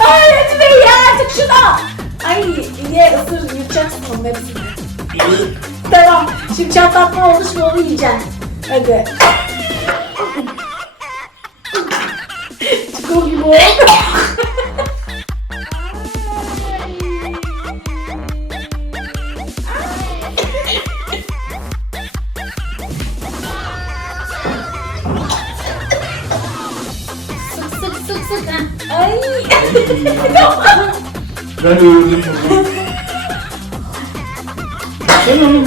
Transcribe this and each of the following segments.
Ay hadi be ya artık şunu. Ay ye ısır yutacaksın onun hepsini. tamam. Şimdi çatlatma oldu şimdi onu yiyeceksin. Hadi. Çikolata gibi oldu. Ay. Ben öldüm. Sen onu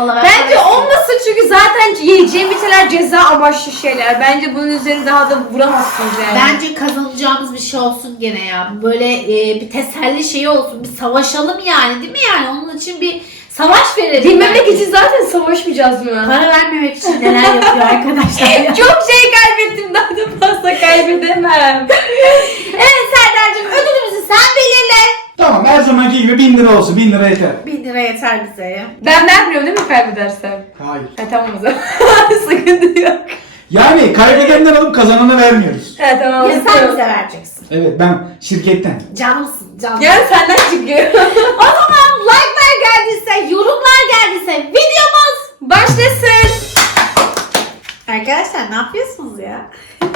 Vallahi Bence olmasın çünkü zaten yiyeceğim biteler ceza amaçlı şeyler. Bence bunun üzerine daha da vuramazsınız yani. Bence kazanacağımız bir şey olsun gene ya. Böyle e, bir teselli şeyi olsun. Bir savaşalım yani değil mi yani? Onun için bir savaş verelim. Bilmemek belki. için zaten savaşmayacağız mı? Para vermemek için neler yapıyor arkadaşlar. Çok şey kaybettim daha da fazla kaybedemem. evet Serdar'cığım ödülümüzü sen belirle. Tamam her zamanki gibi 1000 lira olsun. 1000 lira yeter. 1000 lira yeter bize ya. ben vermiyorum değil mi kaybedersem? Hayır. Ha tamam o zaman. Sıkıntı yok. Yani kaybedenden alıp kazanana vermiyoruz. Ha tamam. Ya sen bize vereceksin. Evet ben şirketten. Canımsın canım. Ya senden çıkıyor. O zaman like'lar geldiyse, yorumlar geldiyse videomuz Başlasın. Arkadaşlar ne yapıyorsunuz ya?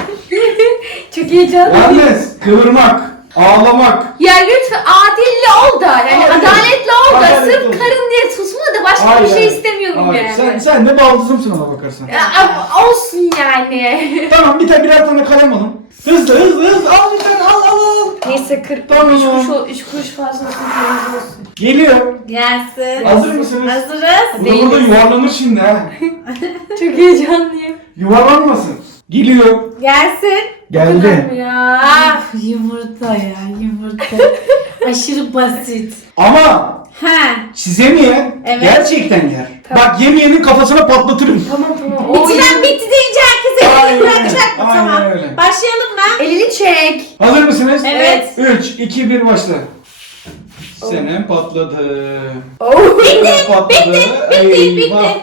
Çok heyecanlı. Yalnız kıvırmak, ağlamak. Ya lütfen adilli ol da yani Hayır. adaletli ol da Adaletli sırf ol. karın diye susma da başka Hayır, bir şey hayır. istemiyorum Hayır, yani. Sen, sen de baldızımsın ona bakarsan. Ya, ama olsun yani. Tamam bir tane birer tane kalem alın. Hızlı hızlı hızlı al bir tane al al al. Neyse 40 Tamam. 3 kuruş, ol- üç kuruş fazla olsun. Geliyor. Gelsin. Hazır mısınız? Hazırız. Bu da burada yuvarlanır şimdi ha. Çok heyecanlıyım. Yuvarlanmasın. Geliyor. Gelsin. Geldi. Ya. Ah yumurta ya yumurta. Aşırı basit. Ama Ha. çizemeyen Evet. gerçekten yer. Tamam. Bak yemeyenin kafasına patlatırım. Tamam tamam. O Bitiren bitti deyince herkes Aynen elini öyle. bırakacak mı? Aynen Tamam. öyle. Başlayalım mı? Elini çek. Hazır mısınız? Evet. 3, 2, 1 başla. Senem patladı. Oh. Bitti, patladı. Bitti bitti.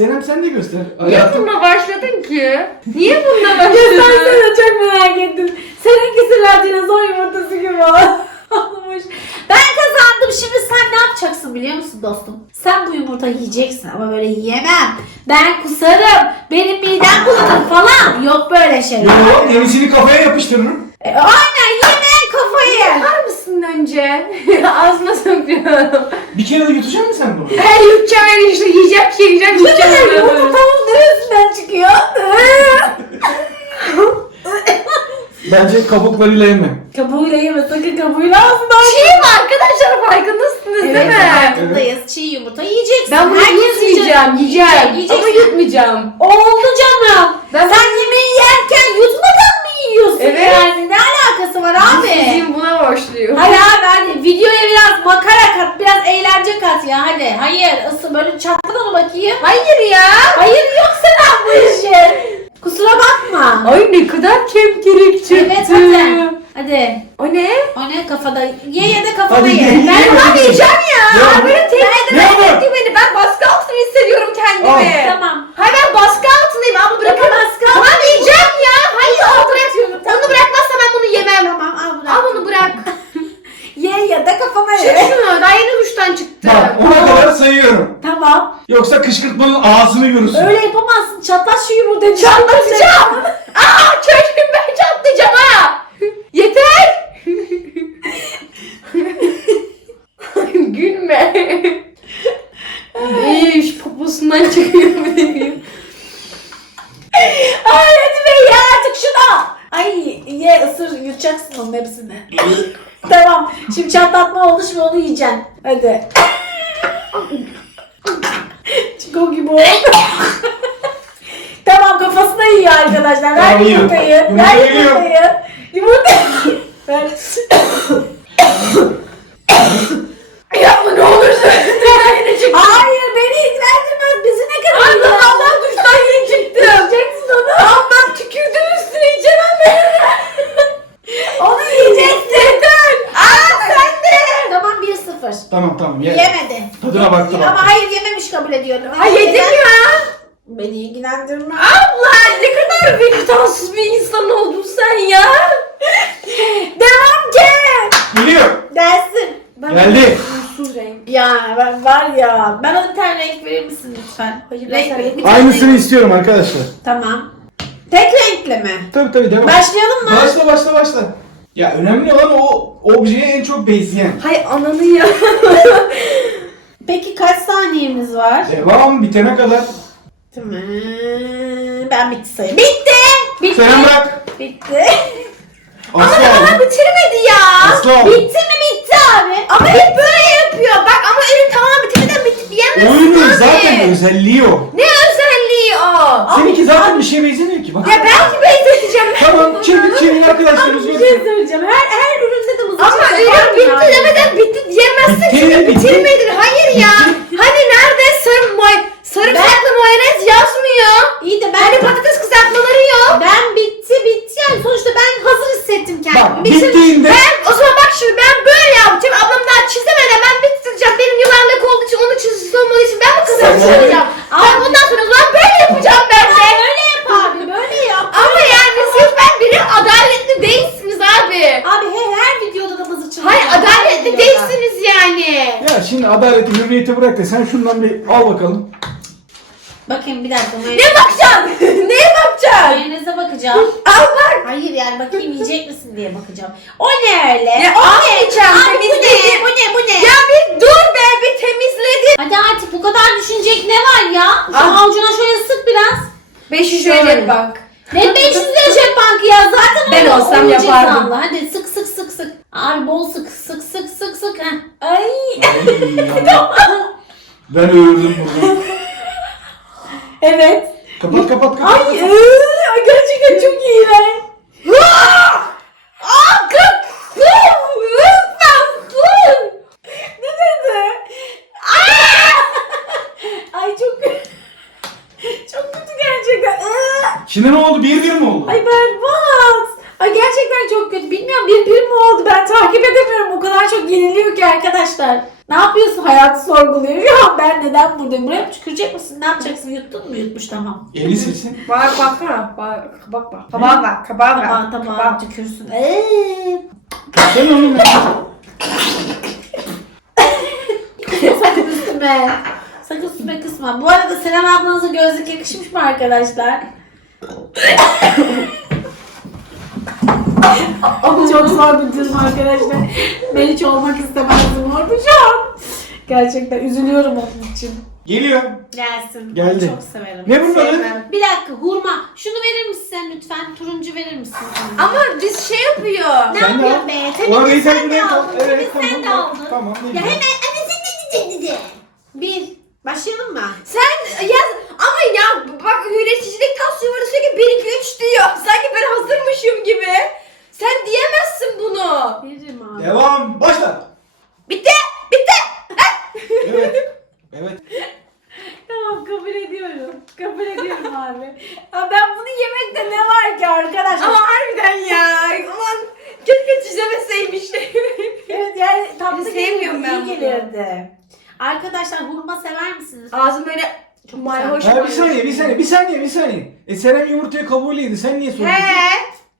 Senem sen de göster. Niye Hayatım. bununla başladın ki? Niye bununla başladın? sana çok merak ettim. Seninkisi ver dinozor yumurtası gibi olmuş. Ben kazandım. Şimdi sen ne yapacaksın biliyor musun dostum? Sen bu yumurtayı yiyeceksin ama böyle yiyemem. Ben kusarım. Benim midem bulanır falan. Yok böyle şeyler. Yo, yenisini kafaya yapıştırırım. E, aynen yemeyen kafayı. Mısın önce? Ağzıma sokuyorum. Bir kere de yutacaksın mı sen bunu? Ben yutacağım öyle işte yiyeceğim şey yiyeceğim yutacağım. Yumurta tavuğun neresinden çıkıyor? Bence kabuklarıyla yeme. kabuğuyla yeme sakın kabuğuyla ağzına. Çiğ mi arkadaşlar farkındasınız değil mi? farkındayız. Çiğ yumurta yiyeceksin. Ben bunu Herkes yiyeceğim. Yiyeceksin. Ama yutmayacağım. Oldu canım. Ben- Sen yemeği yerken yutmadan mı yiyorsun Evet. yani? Ne alakası var abi? Sizin buna borçluyum. Hadi videoya biraz makara kat, biraz eğlence kat ya hadi. Hayır ısı böyle çatlat onu bakayım. Hayır ya. Hayır yok sen bu işi. Kusura bakma. Ay ne kadar kemkirik çıktı. Evet hadi. Hadi. O ne? O ne kafada? Ye ya da kafada Hadi ye. ye, ye. Ben yiyeceğim ya. Ya. Böyle tehdit etti beni. Ben baskı altında hissediyorum kendimi. Al. Tamam. Hayır ben baskı altındayım ama bırakamaz. Tamam yiyeceğim ya. Hayır altına yatıyorum. Onu bırakmazsa ben bunu yemem. Tamam al bırak. Al bunu bırak. Ye ya da kafana Çık ye. şunu. Daha yeni duştan çıktı. Bak ona kadar sayıyorum. Tamam. Yoksa kışkırtmanın ağzını görürsün. Öyle yapamazsın. Çatlat şu yumurtayı. Çatlatacağım. Aa çocuğum ben çatlayacağım ha. çalışmıyor onu yiyeceksin. Hadi. Çiko gibi oldu. tamam kafasına yiyor arkadaşlar. Ver Tamam, yiyorum. yumurtayı. Ver Yumurtayı Yumurta. Ver. Yapma ne olursun. Hayır beni ilgilendirmez. Bizi ne kadar Allah Allah duştan yeni çıktım. Yiyeceksin onu. Allah tükürdün üstüne içemem beni. Tadına baktı bak. Ama hayır yememiş kabul ediyorum. Ha yedim ya. Beni ilgilendirme. Abla ne kadar vicdansız bir insan oldun sen ya. Devam ki. Geliyor. Gelsin. Ben- Geldi. Mutsuz renk. Ya ben var ya. Bana bir tane renk verir misin lütfen? Hayır, renk, ben renk, sana- bir tane Aynısını renk. istiyorum arkadaşlar. Tamam. Tek renkli mi? Tabii tabii devam. Başlayalım mı? Başla başla başla. Ya önemli olan o objeye en çok benzeyen. Hay ananı ya. Peki kaç saniyemiz var? Devam bitene kadar. Tamam. Ben bitti sayayım. Bitti. Bitti. Sen bırak. Bitti. Aslı Ama aldım. bitirmedi ya. Aslı bitti mi bitti abi? Ama hep böyle yapıyor. Bak ama ürün tamam bitirmeden bitti diyemezsin Oyunun abi. zaten özelliği o. Ne özelliği o? Seninki zaten bir şeye benzemiyor ki. Bak. Ya belki benzeteceğim. Tamam çevir çevir arkadaşlarımız Bir şey söyleyeceğim. Her her üründe de mızıkçı Ama ürün bitti demeden bitti diyemezsin Bitti, çünkü bitti. bitirmedin. Hayır ya. Hani nerede sarı moy sarımsaklı mayonez yazmıyor. İyi de ben Hani patates kızartmaları yok. ben bitti bitti yani sonuçta ben hazır hissettim kendimi. Bak Bitir- bittiğinde Ben o zaman bak şimdi ben böyle yapacağım. Ablam daha çizemeden ben bitireceğim. Benim yuvarlak olduğu için onun çizgisi olmadığı için ben mi kazanacağım? Ben bundan sonra o zaman böyle yapacağım ben de. Böyle yap abi böyle yap. Ama yani siz ben biri adaletli değilsiniz abi. Abi he, her videoda da mızıkçılık Hayır yapar. Her adaletli videoda. değilsiniz yani. ya şimdi adaleti da sen şundan bir al bakalım. Bakayım bir dakika. Ne bakacaksın? Neye bakacaksın? Mayoneze bakacağım. Al bak. Hayır yani bakayım yiyecek misin diye bakacağım. O ne öyle? Ya almayacağım. Abi bu ne? Bu ne? Bu ne? Ya bir dur be bir temizledim. Hadi artık bu kadar düşünecek ne var ya? Şu Ah. avucuna şöyle sık biraz. 500 Şöyle. lira bak. Ne 500 lira cep bankı ya zaten Ben öyle olsam olacak yapardım. Allah. Hadi sık sık sık sık. Abi bol sık sık sık sık sık. Heh. Ay. Ay. ben öldüm burada. Evet. Kapat kapat kapat. Ay, ıı, gerçekten çok iyi lan. Aa kız. Ne dedi? Ay çok çok kötü gerçekten. Iı. Şimdi ne oldu? Bir bir mi oldu? Ay berbat. Ay gerçekten çok kötü. Bilmiyorum bir bir mi oldu? Ben takip edemiyorum. O kadar çok yeniliyor ki arkadaşlar. Ne yapıyorsun? Hayatı sorguluyor. Şu an ben neden buradayım? Buraya mı tükürecek misin? Ne yapacaksın? Yutmuş tamam. Eli silsin. Bak baksana. Bak kabak bak. Kabağa bak. Kabağa bak. Tamam tamam Kabak. tükürsün. Eee. Sen onu ne? Sakın üstüme. Sakın üstüme kısma. Bu arada Senem ablanıza gözlük yakışmış mı arkadaşlar? Çok zor bir durum arkadaşlar. Ben hiç olmak istemezdim orada şu an. Gerçekten üzülüyorum onun için. Geliyor. Gelsin. Geldi. Çok severim. Ne bunun adı? Sevmem. Bir dakika hurma. Şunu verir misin lütfen? Turuncu verir misin? Turuncu? Ama biz şey yapıyor. ne Sen de yapıyorsun al. be? Ulan Tabii ki sen de buraya aldın. Tabii Evet sen de tamam. aldın. Tamam ne Ya hemen sen de dedi. Bir. Başlayalım mı? Sen yaz ama ya bak üreticilik tasviri var sürekli 1 2 3 diyor. Sanki ben hazırmışım gibi. Sen diyemezsin bunu. Veririm abi. Devam. Başla. Bitti. Bitti. Evet. Evet. Tamam kabul ediyorum. Kabul ediyorum abi. Ya ben bunu yemekte ne var ki arkadaşlar? Ama harbiden ya. Ulan keşke çizemeseymiş. evet yani tatlı Sevmiyorum gelirdi, ben iyi bunu. gelirdi. Arkadaşlar hurma sever misiniz? Ağzım böyle çok mayhoş Ha, bir saniye bir saniye bir saniye bir saniye. E Senem yumurtayı kabuğuyla yedi. Sen niye soruyorsun? He.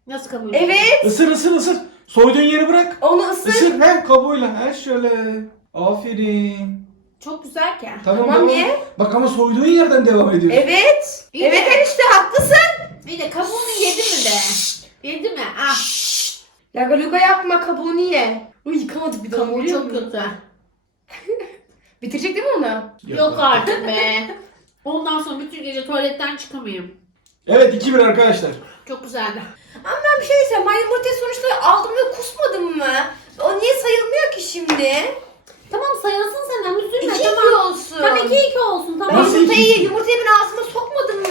Nasıl kabul Evet. Isır ısır ısır. Soyduğun yeri bırak. Onu ısır. Isır he kabuğuyla. He şöyle. Aferin. Çok güzel ki. Tamam, Tamam, ye. Bak ama soyduğun yerden devam ediyorsun. Evet. İyi evet de- enişte haklısın. Bir de kabuğunu yedi mi de? Yedi mi? Ah. Laga luga yapma kabuğunu ye. Uy yıkamadık bir daha Kabuğu çok kötü. Bitirecek değil mi onu? Yok artık be. Ondan sonra bütün gece tuvaletten çıkamayayım. Evet 2-1 arkadaşlar. Çok güzeldi. Ama ben bir şey diyeceğim. Ben yumurtayı sonuçta aldım ve kusmadım mı? O niye sayılmıyor ki şimdi? Tamam sayılsın sen ama üzülme. 2 tamam. olsun. Tamam 2-2 olsun tamam. Nasıl yumurtayı, iki? yumurtayı ben ağzıma sokmadım mı?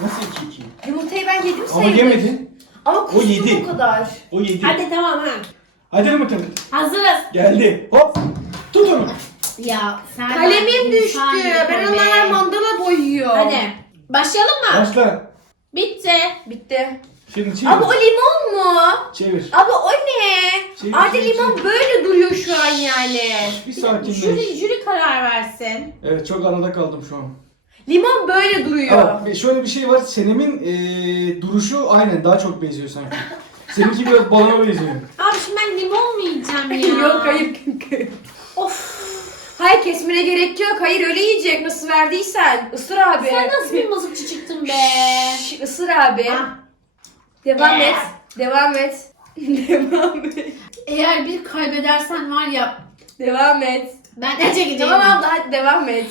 Nasıl 2-2? Yumurtayı ben yedim Ama sayılır. yemedin. Ama kustum yedi. o kadar. O yedi. Hadi tamam ha. Hadi mi tabii? Hazırız. Geldi. Hop. Tut onu. Ya sen Kalemim düştü. Ben be. onlara mandala boyuyor. Hadi. Başlayalım mı? Başla. Bitti. Bitti. Şimdi çevir. Abi o limon mu? Çevir. Abi o ne? Çevir, Arda çevir, limon çevir. böyle duruyor şu an yani. Bir sakinleş. Jüri, jüri karar versin. Evet çok arada kaldım şu an. Limon böyle duruyor. Ama şöyle bir şey var. Senem'in eee, duruşu aynen daha çok benziyor sanki. Seninki biraz balona benziyor. Abi şimdi ben limon mu yiyeceğim ya? Yok hayır. Of. Hayır kesmene gerek yok. Hayır öyle yiyecek nasıl verdiysen. Isır abi. Sen nasıl bir mızıkçı çıktın be? Şş, ısır abi. Ha. Devam Eh. et. Devam et. Devam et. Eğer bir kaybedersen var ya Devam et. ben ne çekeceğim? Tamam abla hadi devam et.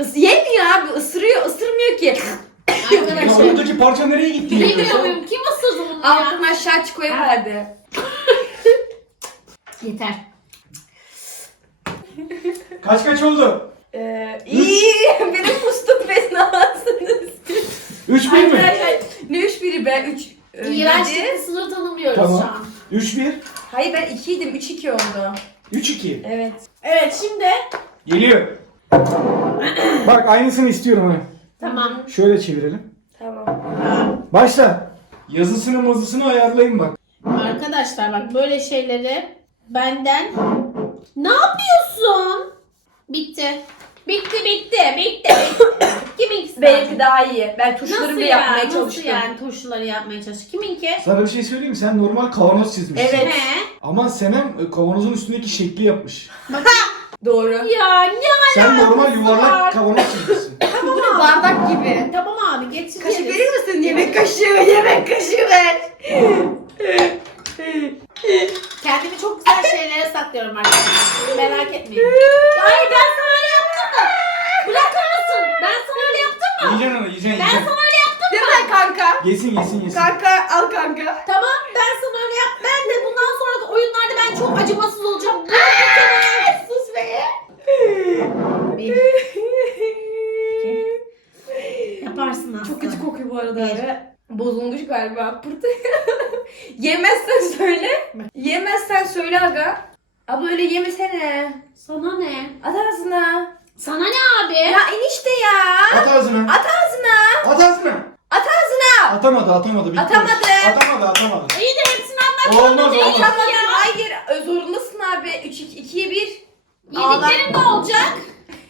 Is yemiyor abi ısırıyor ısırmıyor ki. Ya Arkadaşlar. buradaki parça nereye gitti? Bilmiyor muyum? Kim ısırdı bunu ya? Alttan aşağı çıkıyor verdi. Yeter. Kaç kaç oldu? Ee, iyi benim fıstık beslemezsiniz. 3 1 mi? Arkadaşlar ne üç biri ben üç. e, yedi. İğrençlik sınır tanımıyoruz Tamam. şu an. 3 1 Hayır ben ikiydim üç iki oldu. 3 2. Evet. Evet şimdi. Geliyor. Bak aynısını istiyorum hani. Tamam. Şöyle çevirelim. Tamam. Başla. Yazısını mazısını ayarlayın bak. Arkadaşlar bak böyle şeyleri benden ne yapıyorsun? Bitti. Bitti bitti bitti. Kiminkisi? Benimki daha iyi. Ben tuşları Nasıl bile ya? yapmaya Nasıl çalıştım. yani turşuları yapmaya çalıştın? Kiminki? Sana bir şey söyleyeyim mi? Sen normal kavanoz çizmişsin. Evet. He. Ama Senem e, kavanozun üstündeki şekli yapmış. Doğru. Ya ne Sen normal var? yuvarlak kavanoz çizmişsin. Bu da bardak gibi. Tamam abi getir. Kaşık verir misin? Yemek kaşığı, yemek kaşığı ver. Kendimi çok güzel şeylere saklıyorum arkadaşlar. Merak etmeyin. Ay ben sana öyle yaptım mı? Bırakır mısın? Ben sana öyle yaptım mı? Yiyeceksin onu yiyeceksin Ben yiyeceksin. sana öyle yaptım Değil mı? mi kanka? Yesin yesin yesin. Kanka al kanka. Tamam ben sana öyle yap. Ben de bundan sonraki oyunlarda ben çok acımasız olacağım. Be. Bir. Yaparsın aslında. Çok kötü kokuyor bu arada. Bir. abi. Bozulmuş galiba. Pırtı. Yemezsen söyle. Yemezsen söyle aga. Abla öyle yemesene. Sana ne? At ağzına. Sana ne abi? Ya enişte ya. At ağzına. At ağzına. At ağzına. At ağzına. Atamadı atamadı. Bitti. Atamadı. Atamadı atamadı. İyi de hepsini anlat. Olmaz olmaz. Atamadım. Hayır. Zorundasın abi. 3 2'ye 1. Yediklerim ne olacak?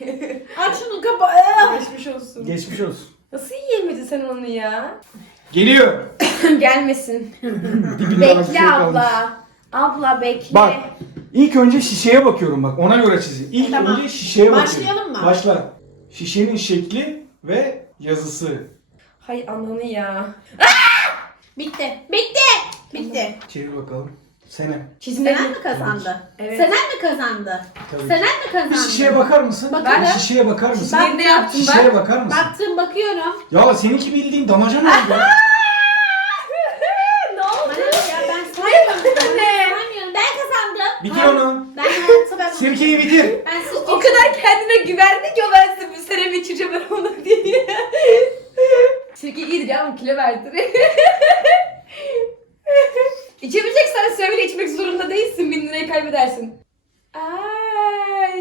Aç şunu kapa. Geçmiş olsun. Geçmiş olsun. Nasıl yiyemedin sen onu ya? Geliyor. Gelmesin. Dibinde Bekle şey kalmış. abla. Abla bekle. Bak. İlk önce şişeye bakıyorum bak. Ona göre çizin. İlk Tamam. önce şişeye bakıyorum. Başlayalım mı? Başla. Şişenin şekli ve yazısı. Hay ananı ya. Bitti. Bitti. Bitti. Çevir bakalım. Senem. Senen mi kazandı? Evet. Senen mi kazandı? Tabii. Senen mi kazandı? Bir şişeye bakar mısın? Bakarım. Bir şişeye bakar mısın? Ben ne yaptım ben? Şişeye bakar mısın? Baktım bakıyorum. Ya seninki bildiğin damacana oldu. ya. ne oldu? Ya ben saymıyorum. Ne? Saymıyorum. Ben kazandım. Bitir Hayır, onu. Ben ben Sirkeyi bitir. Ben O kadar kendine güvendi ki o ben size bir sene içeceğim ben onu diye. Sirke iyidir ya ama kilo verdi. İçebileceksen söyle içmek zorunda değilsin. Bin lirayı kaybedersin. Ay.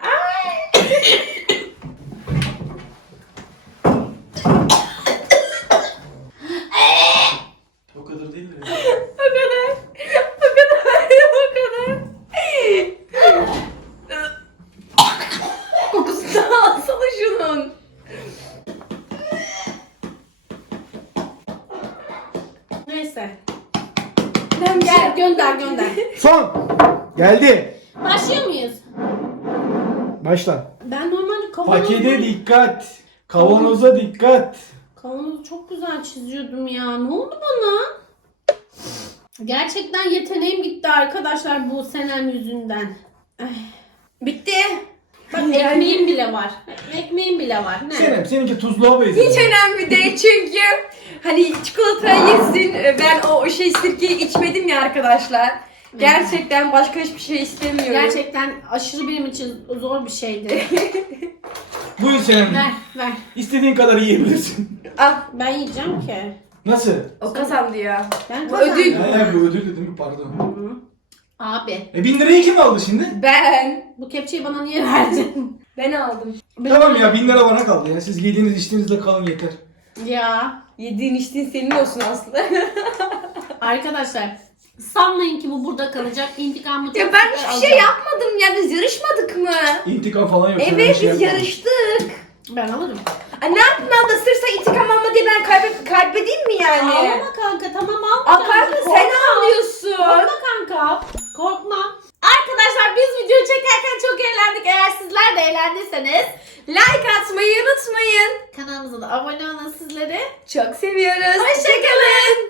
Ay. O kadar değil de. O kadar. O kadar. O kadar. Kokusunu alsana şunun. Neyse. Ben Gel gönder gönder. Son. Geldi. Başlıyor muyuz? Başla. Ben normalde kavanozu... Pakete dikkat. Kavanoza dikkat. Kavanozu çok güzel çiziyordum ya. Ne oldu bana? Gerçekten yeteneğim gitti arkadaşlar bu senem yüzünden. Bitti. Bak Yani- ekmeğim bile var. Ekmeğim bile var. Ne? Senem seninki tuzluğa benziyor. Hiç önemli değil çünkü hani çikolata yesin ben o, o şey sirkeyi içmedim ya arkadaşlar. Gerçekten başka hiçbir şey istemiyorum. Gerçekten aşırı benim için zor bir şeydi. Buyur Senem. ver ver. İstediğin kadar yiyebilirsin. Al Ben yiyeceğim ki. Nasıl? o kazandı ya. Ben Bu kazandım. ödül. Ya, ya bu ödül dedim pardon. Hı. Abi E bin lirayı kim aldı şimdi? Ben. bu kepçeyi bana niye verdin? Ben aldım. Tamam ya bin lira bana kaldı ya. Siz yediğiniz içtiğinizde kalın yeter. ya Yediğin içtiğin senin olsun Aslı. Arkadaşlar sanmayın ki bu burada kalacak. İntikamı ya ben hiçbir şey alacağım. yapmadım ya biz yarışmadık mı? İntikam falan yok. Evet şey biz yarıştık. Ben alırım. Ne yaptın abla sırsa intikam alma diye ben kaybet kaybedeyim mi yani? Ağlama kanka tamam Aa alma. kanka sen ağlıyorsun. Korkma kanka. Korkma. Arkadaşlar biz video çekerken çok eğlendik. Eğer sizler de eğlendiyseniz Like atmayı unutmayın. kanalımıza da abone olun sizleri. Çok seviyoruz. Hoşçakalın.